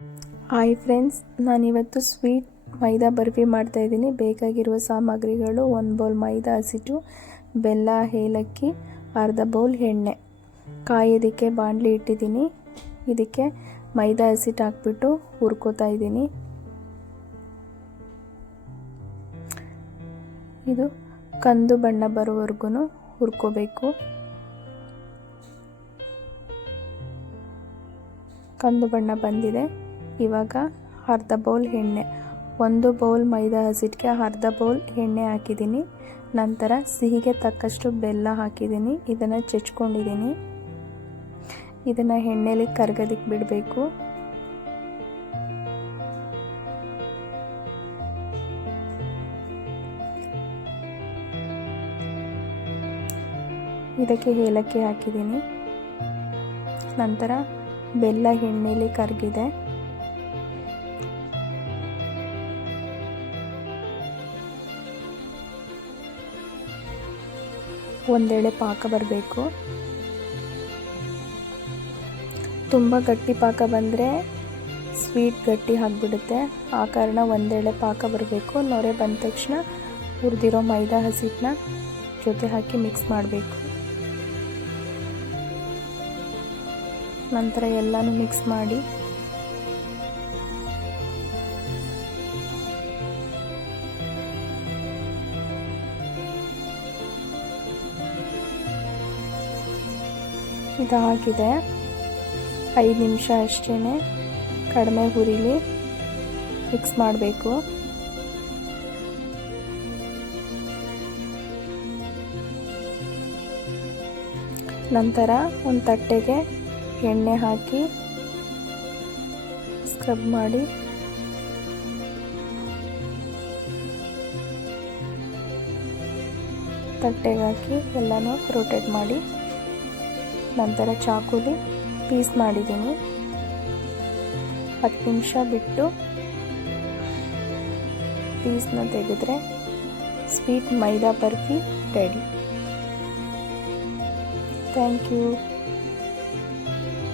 Hi friends, ನಾನಿವತ್ತು sweet maida barfi ಮಾಡ್ತಾಯಿದ್ದೀನಿ. ಬೇಕಾಗಿರುವ ಸಾಮಗ್ರಿಗಳು: 1 ಬೌಲ್ ಮೈದಾ ಹಸಿಟ್ಟು, ಬೆಲ್ಲ, ಏಲಕ್ಕಿ, ಅರ್ಧ ಬೌಲ್ ಎಣ್ಣೆ. ಕಾಯೋದಕ್ಕೆ ಬಾಣಲಿ ಇಟ್ಟಿದ್ದೀನಿ. ಇದಕ್ಕೆ ಮೈದಾ ಹಸಿಟ್ಟು ಹಾಕ್ಬಿಟ್ಟು ಹುರ್ಕೋತಾ ಇದ್ದೀನಿ. ಇದು ಕಂದು ಬಣ್ಣ ಬರೋವರೆಗೂ ಹುರ್ಕೋಬೇಕು. ಕಂದು ಬಣ್ಣ ಬಂದಿದೆ. ಇವಾಗ ಅರ್ಧ ಬೌಲ್ ಎಣ್ಣೆ, 1 ಬೌಲ್ ಮೈದಾ ಹಸಿಟ್ಟಿಗೆ ಅರ್ಧ ಬೌಲ್ ಎಣ್ಣೆ ಹಾಕಿದ್ದೀನಿ. ನಂತರ ಸಿಹಿಗೆ ತಕ್ಕಷ್ಟು ಬೆಲ್ಲ ಹಾಕಿದ್ದೀನಿ. ಇದನ್ನು ಚೆಚ್ಕೊಂಡಿದ್ದೀನಿ. ಇದನ್ನು ಎಣ್ಣೆಲಿ ಕರಗೋದಕ್ಕೆ ಬಿಡಬೇಕು. ಇದಕ್ಕೆ ಏಲಕ್ಕಿ ಹಾಕಿದ್ದೀನಿ. ನಂತರ ಬೆಲ್ಲ ಎಣ್ಣೆಲಿ ಕರಗಿದೆ. ಒಂದೆಳೆ ಪಾಕ ಬರಬೇಕು. ತುಂಬ ಗಟ್ಟಿ ಪಾಕ ಬಂದರೆ ಸ್ವೀಟ್ ಗಟ್ಟಿ ಆಗಿಬಿಡುತ್ತೆ. ಆ ಕಾರಣ ಒಂದೆಳೆ ಪಾಕ ಬರಬೇಕು. ನೊರೆ ಬಂದ ತಕ್ಷಣ ಹುರಿದಿರೋ ಮೈದಾ ಹಸಿಟ್ಟನ್ನ ಜೊತೆ ಹಾಕಿ ಮಿಕ್ಸ್ ಮಾಡಬೇಕು. ನಂತರ ಎಲ್ಲನೂ ಮಿಕ್ಸ್ ಮಾಡಿ ಇದಾಗಿದೆ. 5 ನಿಮಿಷ ಅಷ್ಟೇ ಕಡಿಮೆ ಹುರಿಲಿ ಮಿಕ್ಸ್ ಮಾಡಬೇಕು. ನಂತರ ಒಂದು ತಟ್ಟೆಗೆ ಎಣ್ಣೆ ಹಾಕಿ ಸ್ಕ್ರಬ್ ಮಾಡಿ ತಟ್ಟೆಗೆ ಹಾಕಿ ಎಲ್ಲನೂ ರೊಟೇಟ್ ಮಾಡಿ ನಂತರ ಚಾಕುಲಿ ಪೀಸ್ ಮಾಡಿದ್ದೀನಿ. 10 ನಿಮಿಷ ಬಿಟ್ಟು ಪೀಸ್ನ ತೆಗೆದ್ರೆ sweet maida barfi ready. Thank you.